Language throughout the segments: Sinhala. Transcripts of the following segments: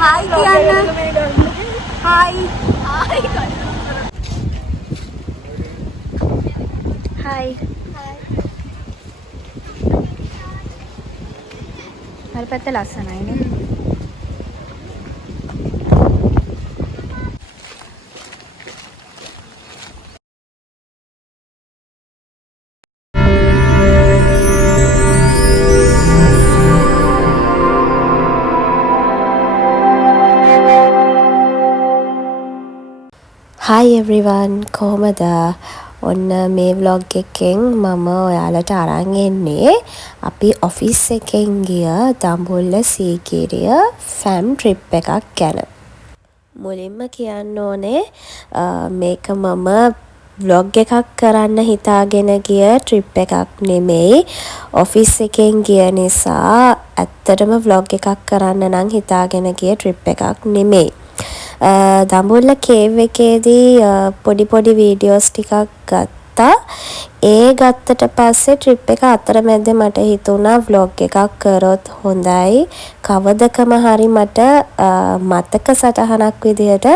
Hi Kiana. Hi. Hi. हर पत्ते लसन आई ने. Hi everyone කොහමද ඔන්න මේ vlog එකෙන් මම ඔයාලට අරන් එන්නේ අපි ඔෆිස් එකෙන් ගිය දඹුල්ල සීගිරිය ෆැම් ට්‍රිප් එකක් ගැන මුලින්ම කියන්න ඕනේ මේක මම vlog එකක් කරන්න හිතාගෙන ගිය ට්‍රිප් එකක් නෙමෙයි ඔෆිස් එකෙන් ගිය නිසා ඇත්තටම vlog එකක් කරන්න නම් හිතාගෙන ගිය ට්‍රිප් එකක් නෙමෙයි දඹුල්ල කේව් එකේදී පොඩි වීඩියෝස් ටිකක් ගත්තා. ඒ ගත්තට පස්සේ ට්‍රිප් එක අතරමැද මට හිතුණා vlog එකක් කරොත් හොඳයි. කවදකම හරි මට මතක සටහනක් විදිහට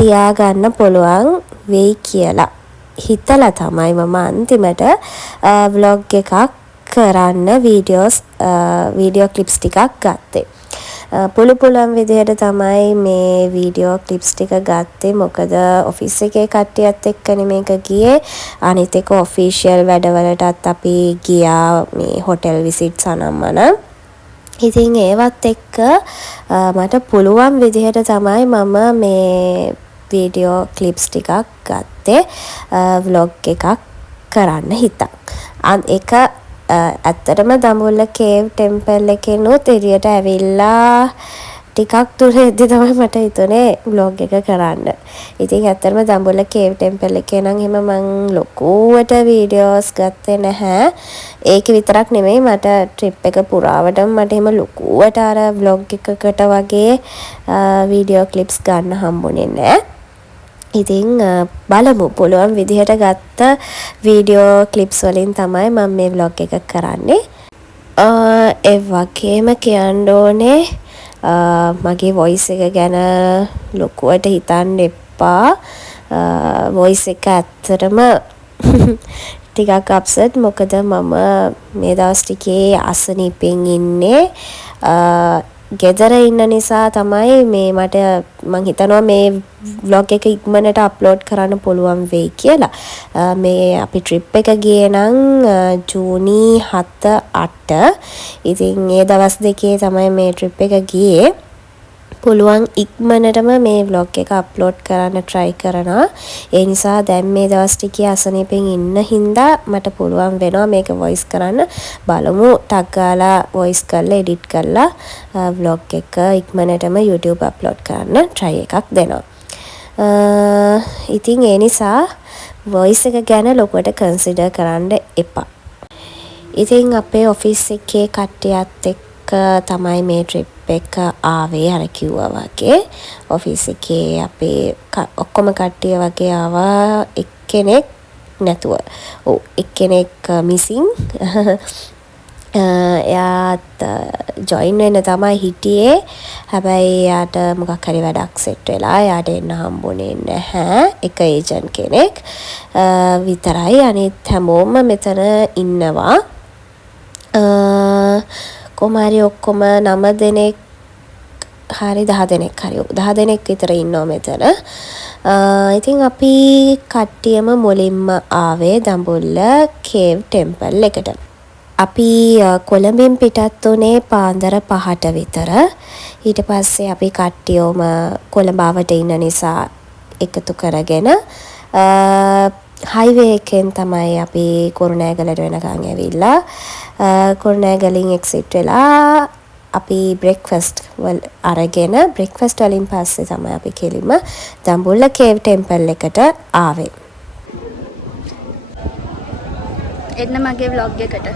තියාගන්න පුළුවන් වෙයි කියලා. හිතලා තමයි මම අන්තිමට vlog එකක් කරන්න වීඩියෝ ක්ලිප්ස් ටිකක් ගත්තේ. පුළුවන් විදිහට තමයි මේ වීඩියෝ ක්ලිප්ස් ටික ගත්තේ මොකද ඔෆිස් එකේ කට්ටියත් එක්කනේ මේක ගියේ අනිත් එක ඔෆිෂියල් වැඩවලටත් අපි ගියා මේ හොටෙල් විසිට්ස් අනම්මන ඉතින් ඒවත් එක්ක මට පුළුවන් විදිහට තමයි මම මේ වීඩියෝ ක්ලිප්ස් ටිකක් ගත්තේ vlog එකක් කරන්න හිතා. ඒක ඇත්තටම දඹුල්ල කේව් ටෙම්පල් එකෙනුත් එළියට ඇවිල්ලා ටිකක් දුර එද්දි තමයි මට හිතුනේ vlog එක කරන්න. ඉතින් ඇත්තටම දඹුල්ල කේව් ටෙම්පල් එකේ නම් එහෙම මං ලොකුවට වීඩියෝස් ගත්තේ නැහැ. ඒක විතරක් නෙමෙයි මට ට්‍රිප් එක පුරාවටම මට එහෙම ලොකුවට අර vlog එකකට වගේ වීඩියෝ ක්ලිප්ස් ගන්න හම්බුනේ නැහැ. ඉතින් බලමු පුළුවන් විදිහට ගත්ත වීඩියෝ ක්ලිප්ස් වලින් තමයි මම මේ vlog එක කරන්නේ. ඒ වගේම කියන්න ඕනේ මගේ voice එක ගැන ලොකුවට හිතන්න එපා. voice එක ඇත්තටම ටිකක් අප්සෙට් මොකද මම මේ දවස් ටිකේ අසනීපෙන් ඉන්නේ. ගෙදර ඉන්න නිසා තමයි මේ මට මං හිතනවා මේ vlog එක ඉක්මනට අප්ලෝඩ් කරන්න පුළුවන් වෙයි කියලා. මේ අපි ට්‍රිප් එක ගියේ නම් ජූනි 7 8. ඉතින් ඒ දවස් දෙකේ තමයි මේ ට්‍රිප් එක ගියේ. පුළුවන් ඉක්මනටම මේ vlog එක අප්ලෝඩ් කරන්න try කරනවා. ඒ නිසා දැන් මේ දවස් ටිකේ අසනීපෙන් ඉන්න හින්දා මට පුළුවන් වෙනවා මේක voice කරන්න. බලමු ටක් ගාලා voice කරලා edit කරලා vlog එක ඉක්මනටම YouTube අප්ලෝඩ් කරන්න try එකක් දෙනවා. ඉතින් ඒ නිසා voice එක ගැන ලොකුවට consider කරන්න එපා. ඉතින් අපේ ඔෆිස් එකේ කට්ටියත් එක්ක තමයි මේ ට්‍රිප් එක ආවේ අර කිව්වා වගේ ඔෆිස් එකේ අපේ ඔක්කොම කට්ටිය වගේ ආවා එක්කෙනෙක් නැතුව. ඔව් එක්කෙනෙක් මිසින්. එයාත් ජොයින් වෙන්න තමයි හිටියේ. හැබැයි එයාට මොකක් හරි වැඩක් සෙට් වෙලා එයාට එන්න හම්බුනේ නැහැ. එක ඒජන්ට් කෙනෙක් විතරයි. අනිත් හැමෝම මෙතන ඉන්නවා. කොමාරි ඔක්කොම 9 දෙනෙක් හරි 10 දෙනෙක් හරි 10 දෙනෙක් විතර ඉන්නවා මෙතන. ඉතින් අපි කට්ටියම මුලින්ම ආවේ දඹුල්ල කේව් ටෙම්පල් එකට. අපි කොළඹින් පිටත් වුණේ පාන්දර 5ට විතර. ඊට පස්සේ අපි කට්ටියම කොළඹ ආවට ඉන්න නිසා එකතු කරගෙන හයිවේ එකෙන් තමයි අපි කුරුණෑගලට වෙනකන් ඇවිල්ලා කුරුණෑගලින් එක්සිට් වෙලා අපි බ්‍රෙක්ෆාස්ට් අරගෙන බ්‍රෙක්ෆාස්ට් වලින් පස්සේ තමයි අපි කෙලින්ම දඹුල්ල කේව් ටෙම්පල් එකට ආවේ. එන්න මගේ vlog එකට.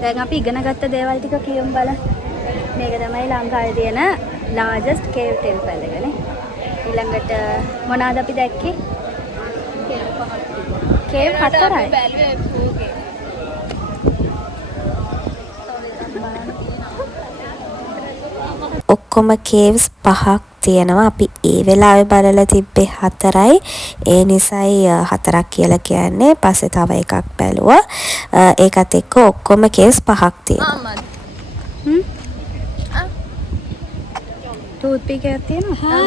දැන් අපි ඉගෙන ගත්ත දේවල් ටික කියමු බලන්න. මේක තමයි ලංකාවේ තියෙන largest cave temple එක නේ. ඊළඟට මොනවාද අපි දැක්කේ? කේව් 4යි. ඔක්කොම කේව්ස් 5ක් තියෙනවා. අපි ඒ වෙලාවේ බලලා තිබ්බේ 4යි. ඒ නිසායි 4ක් කියලා කියන්නේ. පස්සේ තව එකක් බැලුවා. ඒකත් එක්ක ඔක්කොම කේව්ස් 5ක් තියෙනවා. ටූත් පික් එකක් තියෙනවා.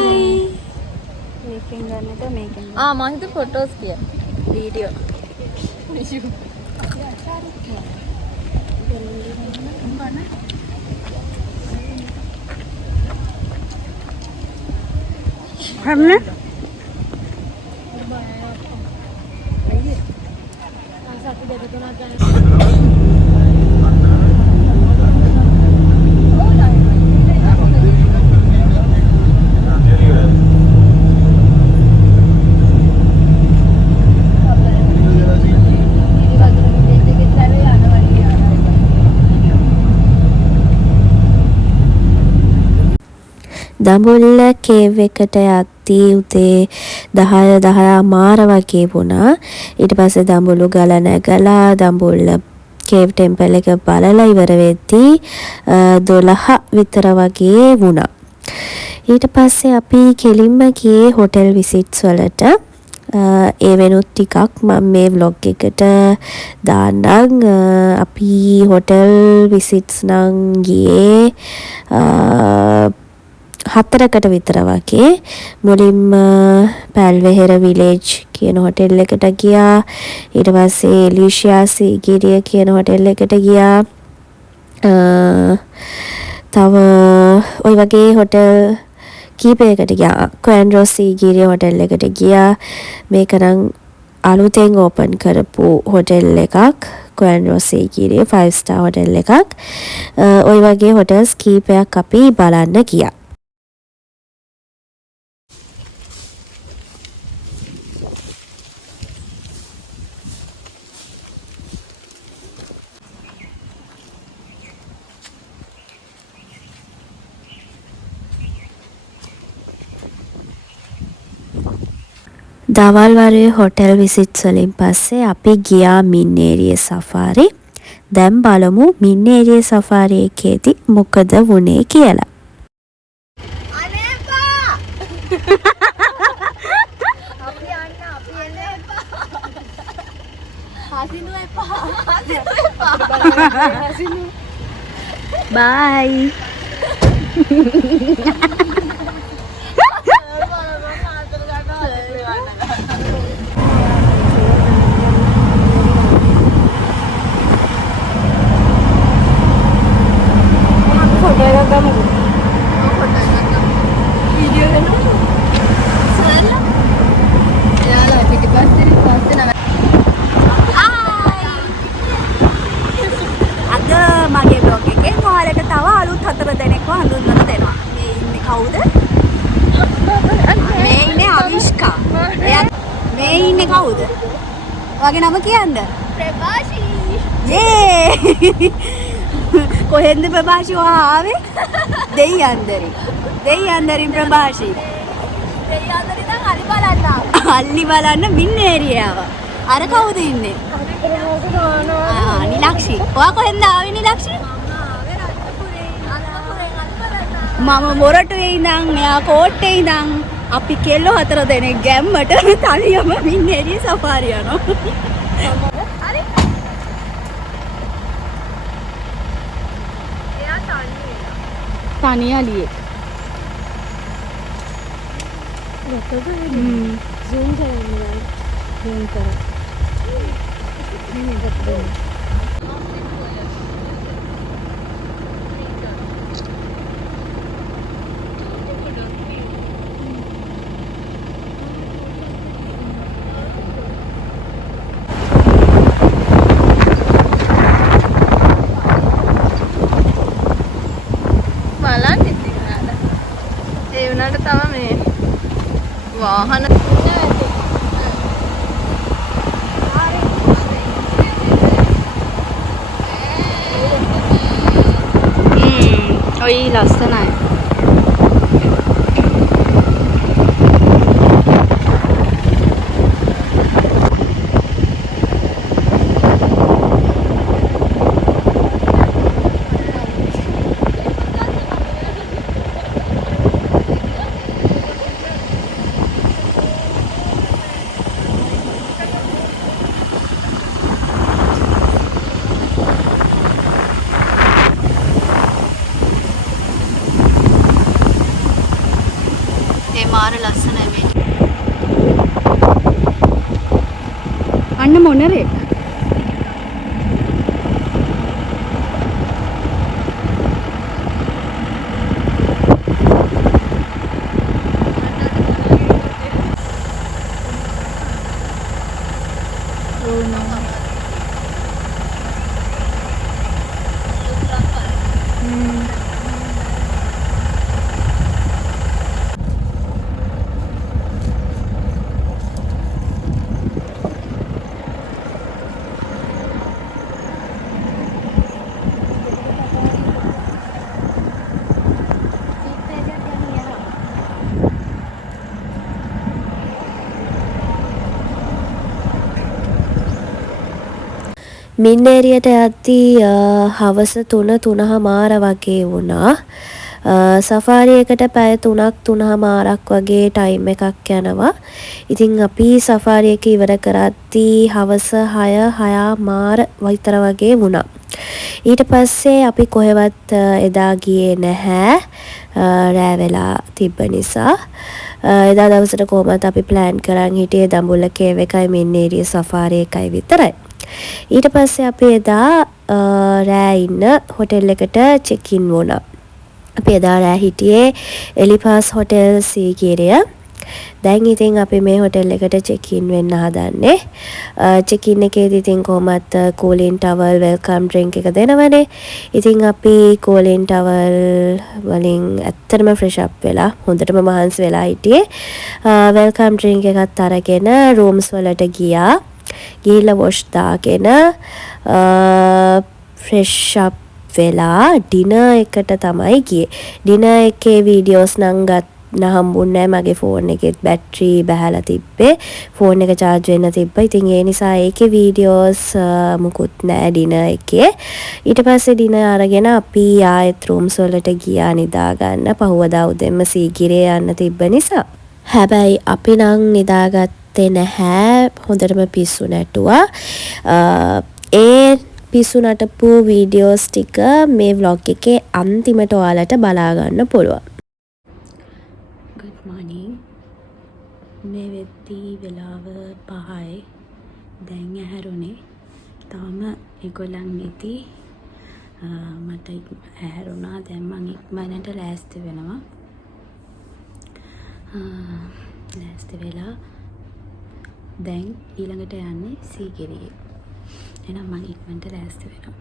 මේකෙන් ගන්නද මේකෙන්? මම හිතුව ෆොටෝස් කියලා. වීඩියෝ. Hamne? දඹුල්ල කේව් එකට යද්දී උදේ 10 මාර වගේ වුණා. ඊට පස්සේ දඹුල්ල ගල නැගලා දඹුල්ල කේව් ටෙම්පල් එක බලලා ඉවර වෙද්දී 12 විතර වගේ වුණා. ඊට පස්සේ අපි කෙලින්ම ගියේ හොටෙල් විසිට්ස් වලට. ඒ වෙනුත් ටිකක් මම මේ vlog එකට දාන්නම්. අපි හොටෙල් විසිට්ස් නම් ගියේ 4කට විතර වගේ. මුලින්ම පැල්වෙහෙර විලේජ් කියන හොටෙල් එකට ගියා. ඊට පස්සේ එලිෂියා සීගිරිය කියන හොටෙල් එකට ගියා. තව ওই වගේ හොටෙල් කීපයකට ගියා. ක්වෑන්ඩ්‍රෝස් සීගිරිය හොටෙල් එකට ගියා. මේක නම් අලුතෙන් ඕපන් කරපු හොටෙල් එකක්. ක්වෑන්ඩ්‍රෝස් සීගිරිය 5 star හොටෙල් එකක්. ওই වගේ හොටෙල්ස් කීපයක් අපි බලන්න ගියා. දවල් වරුවේ හොටෙල් විසිට්ස් වලින් පස්සේ අපි ගියා මින්නේරිය සෆාරි. දැන් බලමු මින්නේරිය සෆාරි එකේදී මොකද වුනේ කියලා. අනේපා අපි එන්න එපා. හසිනු එපා. හසිනු. Bye. මගේ බ්ලොග් එකේ ඔයාලට තව අලුත් 4 දෙනෙක්ව හඳුන්වලා දෙනවා. මේ ඉන්නේ කවුද? මේ ඉන්නේ අවිෂ්කා. මේ ඉන්නේ කවුද? ඔයාගේ නම කියන්න. ප්‍රභාෂි. යේ! කොහෙන්ද ප්‍රභාෂි ඔයා ආවේ? දෙයියන්දරින්. දෙයියන්දරින් ප්‍රභාෂි. දෙයියන්දරින් නම් අලි බලන්න. අල්ලි බලන්න මින්නේරියාව. අර කවුද ඉන්නේ? නිලක්ෂි. ඔයා කොහෙන්ද ආවේ නිලක්ෂි? මම මොරටුවේ ඉඳන් මෙයා කෝට්ටේ ඉඳන් අපි කෙල්ලෝ 4 දෙනෙක් ගැම්මට තනියම මින්නේරිය සෆාරි යනවා. හරි. එයා තනියේ. තනිය අලියෙක්. zoom කරන්න. zoom කරා. බලන්න ඉතින් නේද? ඒ වුණාට තව මේ වාහන ඔය ලස්සනයි. මාර ලස්සනයි මේ. අන්න මොනරේ මින් ඒරියට යද්දී හවස 3:03 වගේ වුණා. සෆාරි එකට පැය 3:03 වගේ ටයිම් එකක් යනවා. ඉතින් අපි සෆාරි එක ඉවර කරද්දී හවස 6:00 විතර වගේ වුණා. ඊට පස්සේ අපි කොහෙවත් එදා ගියේ නැහැ. රෑ වෙලා තිබ්බ නිසා. එදා දවසට කොහොමද අපි ප්ලෑන් කරන් හිටියේ දඹුල්ල කේව් එකයි මින් ඒරිය සෆාරි එකයි විතරයි. ඊට පස්සේ අපි එදා රෑ ඉන්න හොටෙල් එකට චෙක් ඉන් වුණා. අපි එදා රෑ හිටියේ එලිපාස් හොටෙල් සීගිරිය. දැන් ඉතින් අපි මේ හොටෙල් එකට චෙක් ඉන් වෙන්න හදන්නේ. චෙක් ඉන් එකේදී ඉතින් කොහොමත් කූලින් ටවල් වෙල්කම් ඩ්‍රින්ක් එක දෙනවනේ. ඉතින් අපි කූලින් ටවල් වලින් ඇත්තටම ෆ්‍රෙෂ් අප් වෙලා හොඳටම මහන්සි වෙලා හිටියේ. වෙල්කම් ඩ්‍රින්ක් එකත් අරගෙන රූම්ස් වලට ගියා. ගිහිල්ලා වොෂ් දාගෙන ෆ්‍රෙෂ් අප් වෙලා ඩිනර් එකට තමයි ගියේ. ඩිනර් එකේ වීඩියෝස් නම් හම්බුන්නේ නැහැ. මගේ ෆෝන් එකේ බැටරි බහලා තිබ්බේ. ෆෝන් එක charge වෙන්න තිබ්බා. ඉතින් ඒ නිසා ඒකේ වීඩියෝස් මුකුත් නැහැ ඩිනර් එකේ. ඊට පස්සේ ඩිනර් අරගෙන අපි ආයෙත් රූම්ස් වලට ගියා නිදා ගන්න. පහුවදා උදෙන්ම සීගිරිය යන්න තිබ්බ නිසා. හැබැයි අපි නම් නිදාගත්තේ නැහැ. හොඳටම පිස්සු නැටුවා. ඒ පිස්සු නටපු වීඩියෝස් ටික මේ vlog එකේ අන්තිමට ඔයාලට බලා ගන්න පුළුවන්. good morning. මේ වෙද්දී වෙලාව 5යි. දැන් ඇහැරුණේ. තාම ඒගොල්ලන් ඉති. මට ඇහැරුණා. දැන් මම ඉක්මනට ලෑස්ති වෙනවා. ලෑස්ති වෙලා දැන් ඊළඟට යන්නේ සීගිරියේ. එහෙනම් මම ඉක්මනට ලෑස්ති වෙනවා.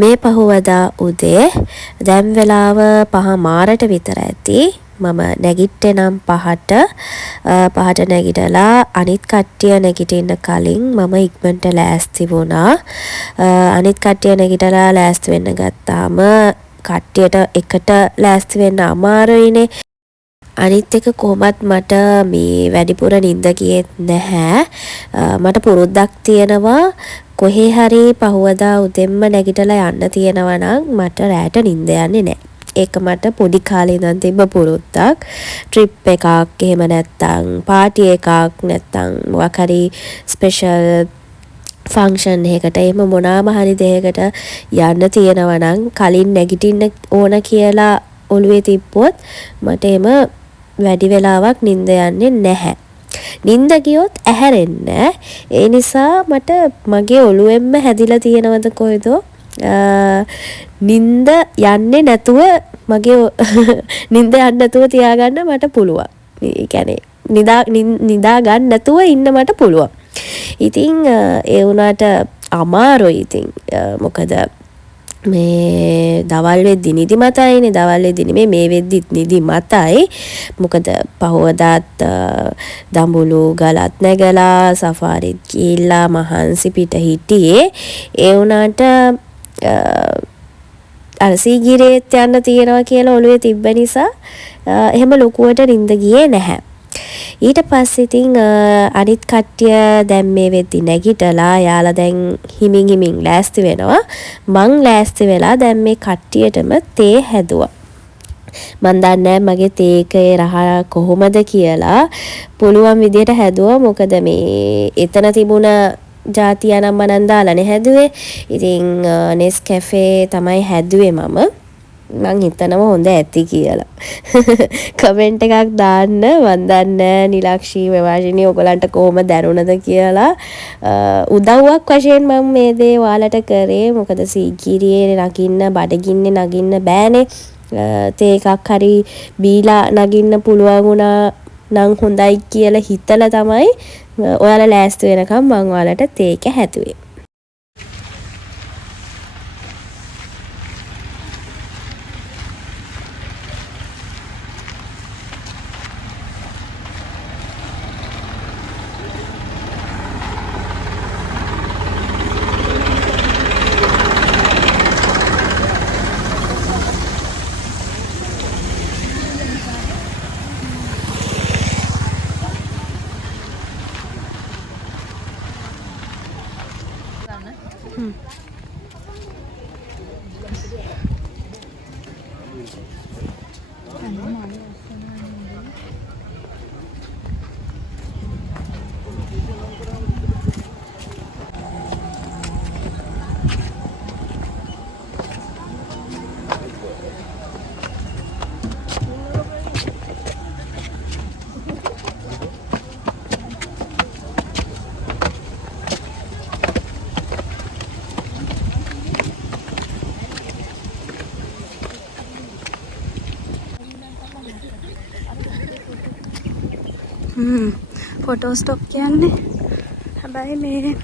මේ පහුවදා උදේ දැන් වෙලාව 5:00 විතර ඇති. මම නැගිට්ටේ නම් 5ට නැගිටලා අනිත් කට්ටිය නැගිටින්න කලින් මම ඉක්මනට ලෑස්ති වුණා. අනිත් කට්ටිය නැගිටලා ලෑස්ති වෙන්න ගත්තාම කට්ටියට එකට ලෑස්ති වෙන්න අමාරුයිනේ. අනිත් එක කොහොමත් මට මේ වැඩිපුර නිින්ද ගියෙත් නැහැ. මට පුරුද්දක් තියෙනවා කොහේ හරි පහුවදා උදෙන්ම නැගිටලා යන්න තියෙනවා නම් මට රැට නිින්ද යන්නේ නැහැ. ඒක මට පොඩි කාලේ ඉඳන් තිබ්බ පුරුද්දක්. ට්‍රිප් එකක් එහෙම නැත්තම් පාටි එකක් නැත්තම් මොකක් හරි ස්පෙෂල් ෆන්ක්ෂන් එකකට එහෙම මොනාම හරි දෙයකට යන්න තියෙනවා නම් කලින් නැගිටින්න ඕන කියලා ඔළුවේ තිබ්බොත් මට එහෙම වැඩි වෙලාවක් නිින්ද යන්නේ නැහැ. නිින්ද ගියොත් ඇහැරෙන්නේ. ඒ නිසා මට මගේ ඔළුවෙන්ම හැදිලා තියෙනවද කොයිද නිින්ද යන්නේ නැතුව මගේ නිින්ද යන්නේ නැතුව තියාගන්න මට පුළුවන්. ඒ කියන්නේ නිදා ගන්න නැතුව ඉන්න මට පුළුවන්. ඉතින් ඒ වුණාට අමාරුයි ඉතින් මොකද මේ දවල් වෙද්දි නිදි මතයිනේ. දවල් වෙද්දි නෙමෙයි මේ වෙද්දිත් නිදි මතයි. මොකද පහවදාත් දඹුලු ගලත් නැගලා සෆාරිත් ගිහිල්ලා මහන්සි පිට හිටියේ. ඒ වුණාට අර සීගිරියෙත් යන්න තියෙනවා කියලා ඔළුවේ තිබ්බ නිසා එහෙම ලොකුවට නිින්ද ගියේ නැහැ. ඊට පස්සේ ඉතින් අනිත් කට්ටිය දැන් මේ වෙද්දි නැගිටලා යාලා දැන් හිමින් ලෑස්ති වෙනවා. මං ලෑස්ති වෙලා දැන් මේ කට්ටියටම තේ හැදුවා. මන් දන්නේ මගේ තේ එකේ රහ කොහොමද කියලා. පුළුවන් විදියට හැදුවා. මොකද මේ එතන තිබුණ ජාතිය නම් මනන් දාලානේ හැදුවේ. ඉතින් Nescafe තමයි හැදුවේ මම හිතනවා හොඳ ඇති කියලා. කමෙන්ට් එකක් දාන්න. මන් දන්නේ නිලක්ෂී විවාසිනී ඔයගලන්ට කොහොම දැනුණද කියලා. උදව්වක් වශයෙන් මම මේ දේ ඔයාලට කරේ. මොකද සීගිරියේ නගින්න බඩගින්නේ නගින්න බෑනේ. තේ එකක් හරි බීලා නගින්න පුළුවන් වුණා නම් හොඳයි කියලා හිතලා තමයි ඔයාලා ලෑස්ති වෙනකම් මම ඔයාලට තේ එක හැදුවේ. ෆොටෝ ස්ටොප් කියන්නේ හැබැයි මේ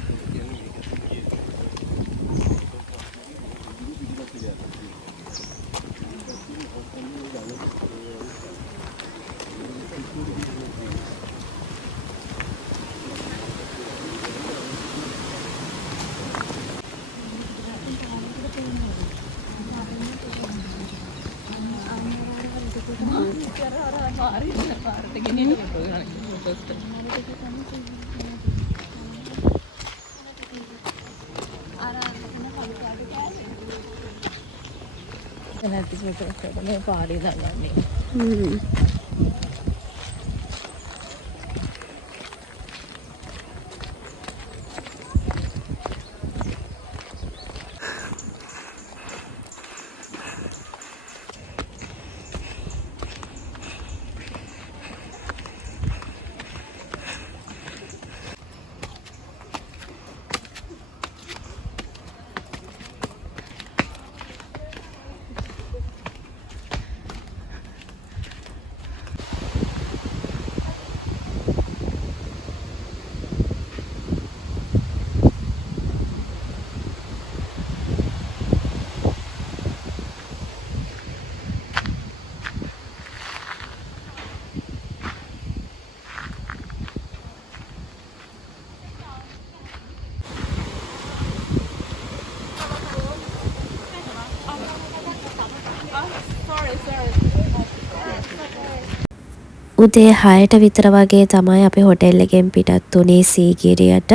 උදේ 6ට විතර වගේ තමයි අපි හොටෙල් එකෙන් පිටත් වුණේ සීගිරියට.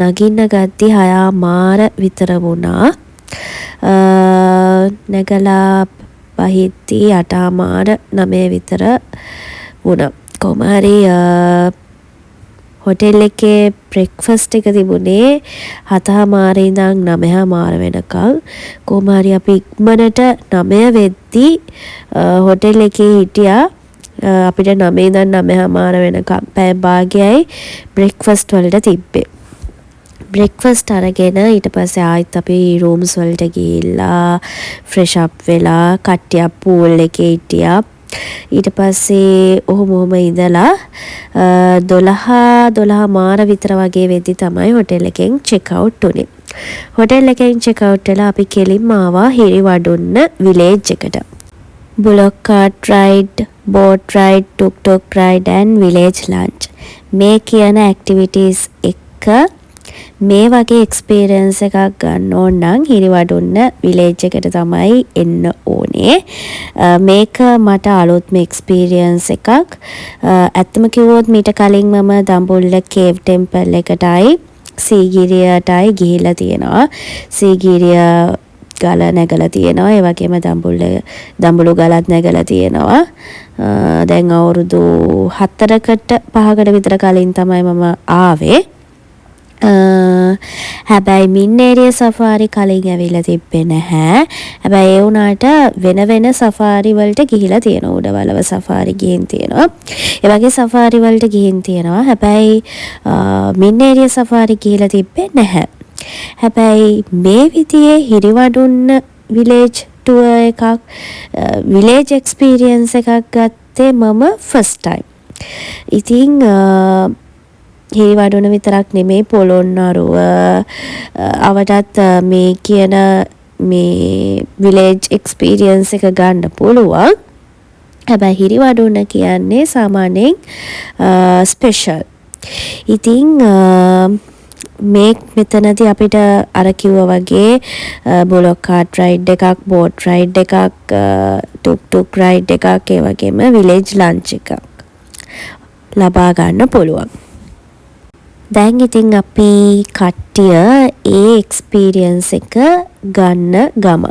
නගින්න ගද්දි 6:00 විතර වුණා. නැගලා පහිද්දි 8:00 9 විතර වුණා. කොහොම හරි හොටෙල් එකේ බ්‍රෙක්ෆාස්ට් එක තිබුණේ 7:00 ඉඳන් 9:00 වෙනකල්. කොහොම හරි අපි ඉක්මනට 9 වෙද්දි හොටෙල් එකේ හිටියා. අපිට 9 ඉඳන් 9:00 වෙනකම් පැය භාගයයි බ්‍රෙක්ෆාස්ට් වලට තිබ්බේ. බ්‍රෙක්ෆාස්ට් අරගෙන ඊට පස්සේ ආයෙත් අපි රූම්ස් වලට ගිහිල්ලා ෆ්‍රෙෂ් අප් වෙලා කට්ටියක් පූල් එකේ හිටියා. ඊට පස්සේ ඔහොම ඉඳලා 12:00 විතර වගේ වෙද්දි තමයි හොටෙල් එකෙන් චෙක් අවුට් උනේ. හොටෙල් එකෙන් චෙක් අවුට් වෙලා අපි කෙලින්ම ආවා හිරිවඩුන්න විලේජ් එකට. bullock cart ride, boat ride, tuk-tuk ride and village lunch. මේ කියන activities එක මේ වගේ experience එකක් ගන්න ඕන නම් හිරිවඩුන්න village එකට තමයි එන්න ඕනේ. මේක මට අලුත්ම experience එකක්. ඇත්තම කිව්වොත් මීට කලින් මම දඹුල්ල cave temple එකටයි සීගිරියටයි ගිහිල්ලා තියෙනවා. සීගිරිය ගල නැගලා තියෙනවා. ඒ වගේම දඹුලු ගලත් නැගලා තියෙනවා. දැන් අවුරුදු 4කට 5කට විතර කලින් තමයි මම ආවේ. හැබැයි මින්නේරිය සෆාරි කලින් ඇවිල්ලා තිබ්බේ නැහැ. හැබැයි ඒ වුණාට වෙන වෙන සෆාරි වලට ගිහිලා තියෙනවා. උඩවලව සෆාරි ගිහින් තියෙනවා. ඒ වගේ සෆාරි වලට ගිහින් තියෙනවා. හැබැයි මින්නේරිය සෆාරි ගිහිලා තිබ්බේ නැහැ. හැබැයි මේ විදිහේ හිරිවඩුන්න විලේජ් ටුවර් එකක් විලේජ් එක්ස්පීරියන්ස් එකක් ගත්තේ මම ෆස්ට් ටයිම්. ඉතින් හිරිවඩුන විතරක් නෙමෙයි පොළොන්නරුව අවටත් මේ කියන මේ විලේජ් එක්ස්පීරියන්ස් එක ගන්න පුළුවන්. හැබැයි හිරිවඩුන කියන්නේ සාමාන්‍යයෙන් ස්පෙෂල්. ඉතින් මේ මෙතනදී අපිට අර කිව්වා වගේ බුලොක් කාට් රයිඩ් එකක්, බෝට් රයිඩ් එකක්, ටුක් ටුක් රයිඩ් එකක්, ඒ වගේම විලේජ් ලන්ච් එකක් ලබා ගන්න පුළුවන්. දැන් ඉතින් අපි කට්ටිය ඒ එක්ස්පීරියන්ස් එක ගන්න ගම.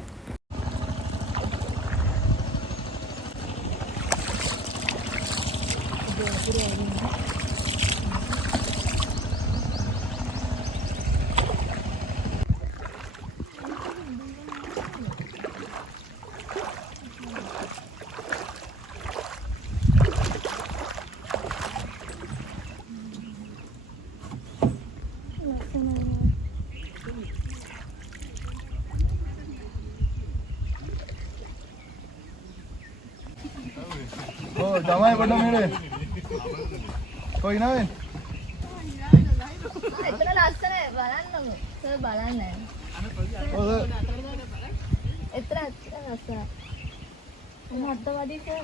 Oh, damai pada mere. Koi na wen? එතන ලස්සන බලන්නකො. සර් බලන්න. Oh, එතන ලස්සන. මොකද්ද වඩි සර්?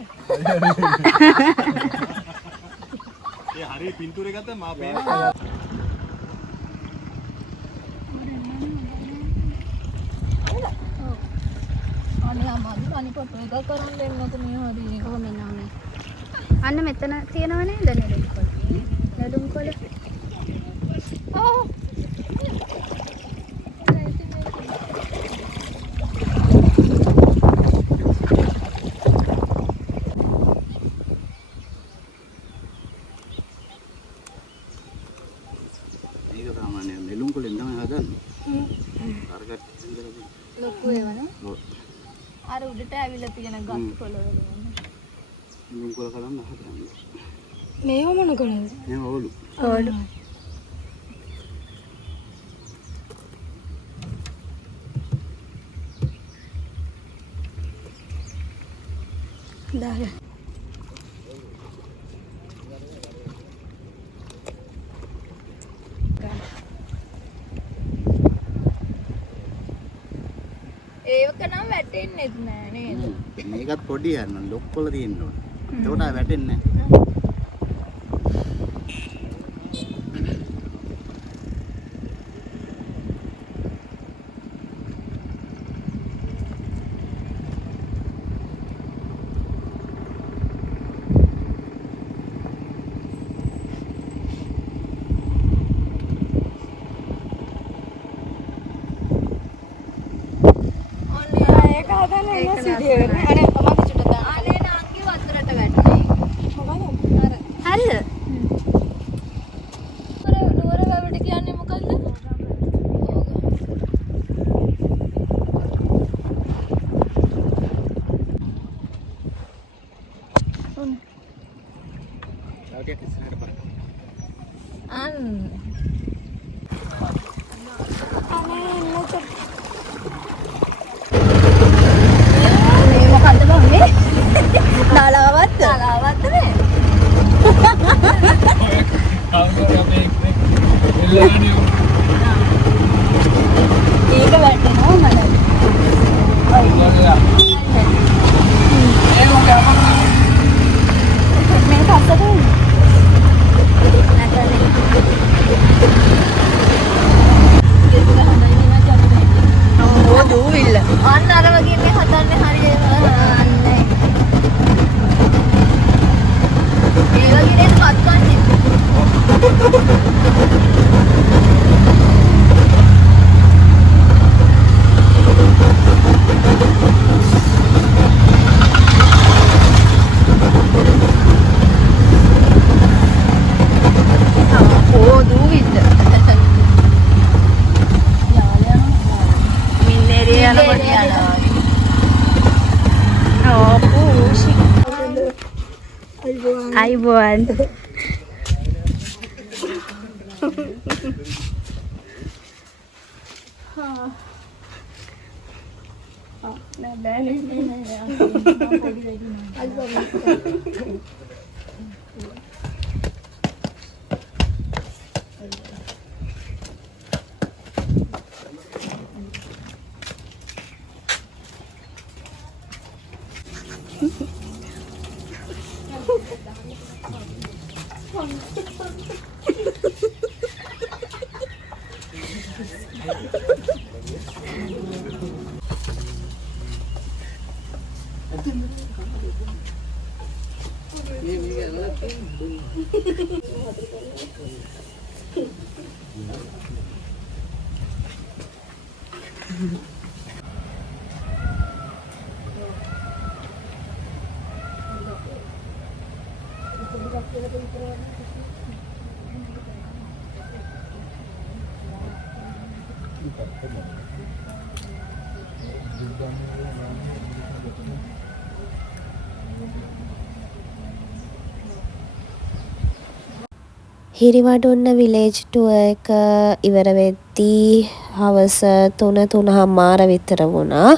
ඒ හරිය පින්තූරේ ගත්තා මා පේන. අනේ අම්මා අනිත් ෆොටෝ එක කරන් දෙන්නත් මේ හරිය. ඔව් මෙන්න අන්න මෙතන තියෙනව නේද නෙළුම් කොළ. නෙළුම් කොළ. ඔව්. මේක සාමාන්‍යයෙන් නෙළුම් කොළෙන් තමයි හදන්නේ. අරකට ලොකු ඒවනේ. ඔව්. අර උඩට ඇවිල්ලා තියෙන ගස් කොළ වල. නෙළුම් කොළ කලන්න හදන්නේ. මේව මොන කොළද? එහෙම ඔවලු. ඕලු. දාලා. ඒක නම් වැටෙන්නේ නැහැ නේද? මේකත් පොඩි යන්න ලොක්කොල තියෙන්න ඕනේ. ඒකට වැටෙන්නේ නැහැ. අයිබෝන්. හිරිවඩුන්න විලේජ් ටුවර් එක ඉවර වෙද්දී හවස 3:30 විතර වුණා.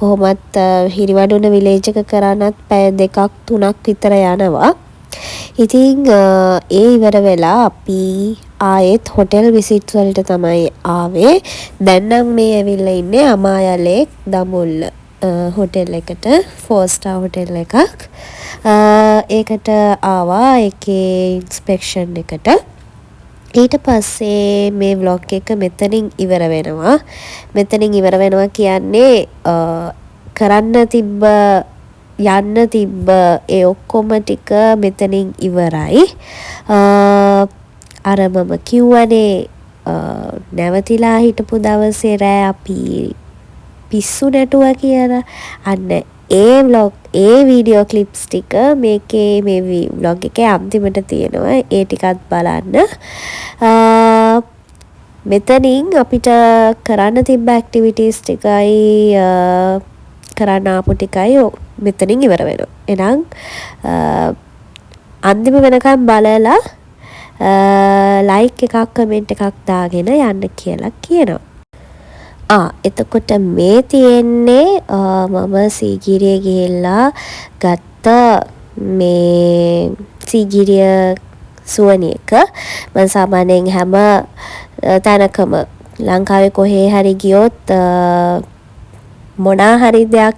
කොහොමත් හිරිවඩුන්න විලේජ් එක කරන්නත් පැය 2-3ක් විතර යනවා. ඉතින් ඒ ඉවර වෙලා අපි ආයෙත් හොටෙල් විසිට් වලට තමයි ආවේ. දැන් නම් මේ ඇවිල්ලා ඉන්නේ අමායා ලේක් දඹුල්ල හොටෙල් එකට, 4 star හොටෙල් එකක්. ඒකට ආවා ඒකේ ඉන්ස්පෙක්ෂන් එකට. ඊට පස්සේ මේ ව්ලොග් එක මෙතනින් ඉවර වෙනවා. මෙතනින් ඉවර වෙනවා කියන්නේ කරන්න තිබ්බ යන්න තිබ්බ ඒ ඔක්කොම ටික මෙතනින් ඉවරයි. අර මම කිව්වනේ නැවතිලා හිටපු දවසේ රෑ අපි පිස්සු නැටුවා කියලා. අන්න ඒ වීඩියෝ ක්ලිප්ස් ටික මේකේ මේ ව්ලොග් එකේ අන්තිමට තියෙනවා. ඒ ටිකත් බලන්න. මෙතනින් අපිට කරන්න තිබ්බ ඇක්ටිවිටීස් ටිකයි කරන්න ආපු ටිකයි මෙතනින් ඉවර වෙනවා. එහෙනම් අන්තිම වෙනකම් බලලා ලයික් එකක් කමෙන්ට් එකක් දාගෙන යන්න කියලා කියනවා. එතකොට මේ තියෙන්නේ මම සීගිරිය ගිහිල්ලා ගත්ත මේ සීගිරිය සුවනියක. මම සාමාන්‍යයෙන් හැම තැනකම ලංකාවේ කොහේ හරි ගියොත් මොනා හරි දෙයක්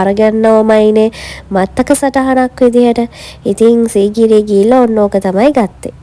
අරගන්නවමයිනේ මත්තක සටහනක් විදිහට. ඉතින් සීගිරිය ගිහිල්ලා ඔන්න ඕක තමයි ගත්තේ.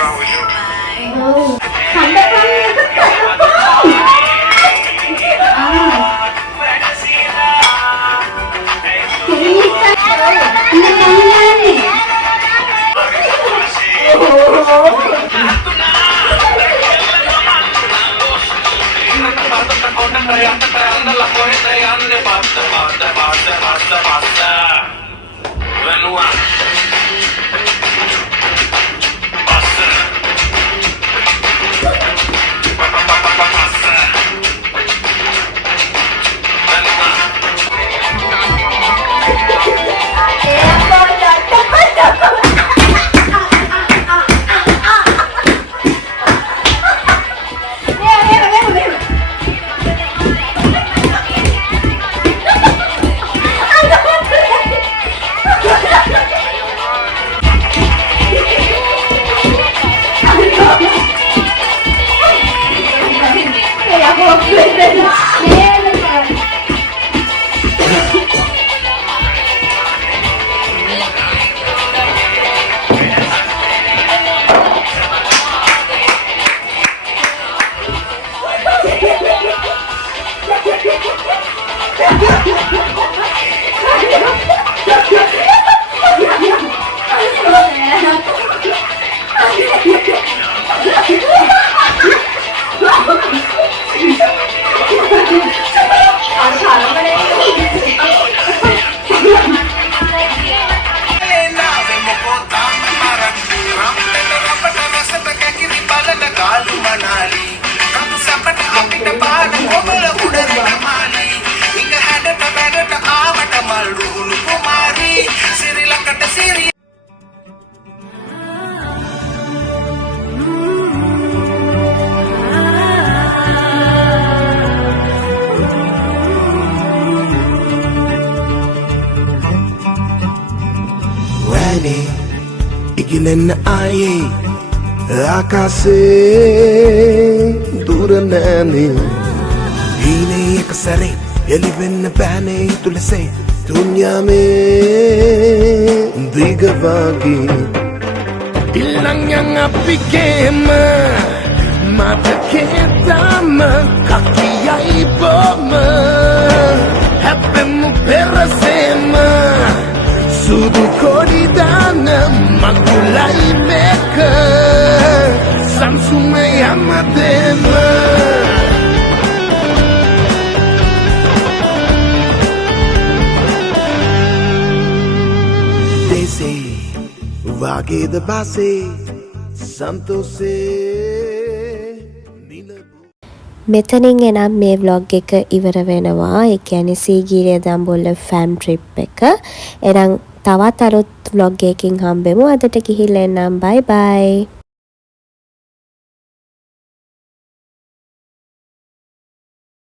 Start with you. ඉගිලෙන්න ආයේ ආකාසේ දුර නෑනේ ඊනේ එක සැරේ එළිවෙන්න බෑනේ තුලසේ දුන්යාමේ දිගවාගේ ඉල්ලන් යන් අපිකේම මට කේතම කකියයි බොම හැපෙමු පෙරසේම සුදු කොඩිදාන මකුලයි මේක සම්සුම යමදේම දේසේ වාගේද බාසේ සන්තෝසේ මෙතනින් එනම් මේ ව්ලොග් එක ඉවර වෙනවා. ඒ කියන්නේ සීගීරිය දම්බොල්ල ෆෑම් ට්‍රිප් එක. එහෙනම් තවත් අලුත් ව්ලොග් එකකින් හම්බෙමු. අදට ගිහිල්ලා එන්නම්. බයි බයි.